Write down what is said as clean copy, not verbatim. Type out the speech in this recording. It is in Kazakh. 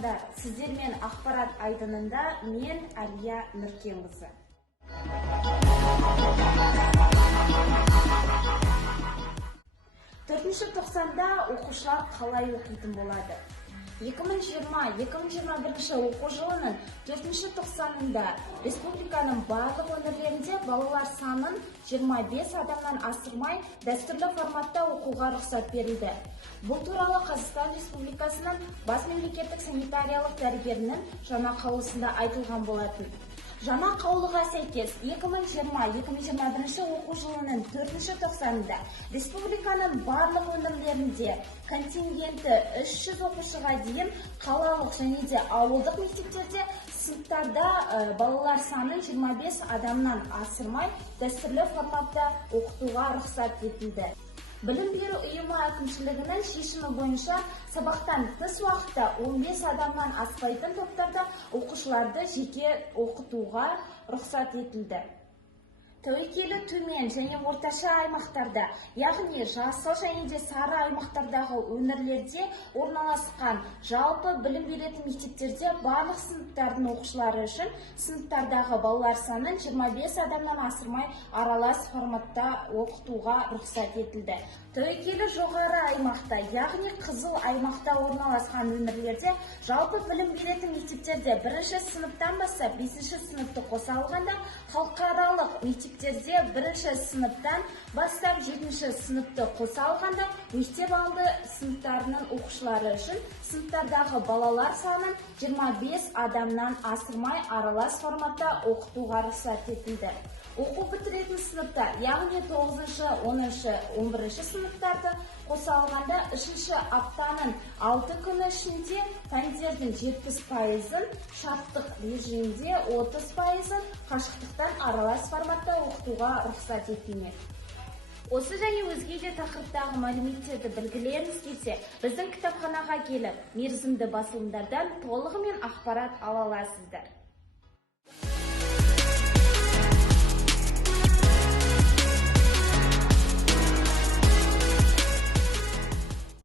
тыңдармандар, сіздермен ақпарат айдынында мен Әлия Нұркенқызы. 4-ші тоқсанда оқушылар қалай оқитын болады? 2020-2021 оқу жылының 4-ші тоқсанында республиканың барлық өңірлерінде балалар санын 25 адамнан асырмай дәстүрлі форматта оқуға рұқсат берілді. Бұл туралы Қазақстан Республикасының бас мемлекеттік санитариялық дәрігерінің жаңа қаулысында айтылған болатын. Жаңа қаулыға сәйкес 2020-2021 оқу жылының 4-ші тоқсанында республиканың барлық өңірлерінде контингенті 300 оқушыға дейін қалалық және де ауылдық мектептерде сыныптарда балалар санын 25 адамнан асырмай дәстүрлі форматта оқытуға рұқсат етілді. Білім беру ұйымы әкімшілігінің шешімі бойынша сабақтан тыс уақытта 15 адамнан аспайтын топтарда оқушыларды жеке оқытуға рұқсат етілді. Тәуекелі төмен және орташа аймақтарда, яғни жасыл және де сары аймақтардағы өңірлерде орналасқан жалпы білім беретін мектептерде барлық сыныптардың оқушылары үшін сыныптардағы балалар санын 25 адамнан асырмай аралас форматта оқытуға рұқсат етілді. Тәуекелі жоғары аймақта, яғни қызыл аймақта орналасқан өңірлерде жалпы білім беретін мектептерде 1-ші сыныптан бастап 5-ші сыныпты қоса алғанда халықаралық мектептерде 1-ші сыныптан бастап 7-ші сыныпты қоса алғанда мектеп алды сыныптарының оқушылары үшін сыныптардағы балалар санын 25 адамнан асырмай аралас форматта оқытуға рұқсат етілді. Оқу бітіретін сыныптар, яғни 9-шы, 10-шы, 11-ші сыныптарды қоса алғанда 3-ші аптаның 6 күні ішінде пәндердің 70%-ын шарттық режимде 30%-ын қашықтықтан аралас форматта оқытуға рұқсат етілмек. Осы және өзге де тақырыптағы мәліметтерді білгілеріңіз келсе, біздің кітапханаға келіп, мерзімді басылымдардан толығымен ақпарат ала аласыздар.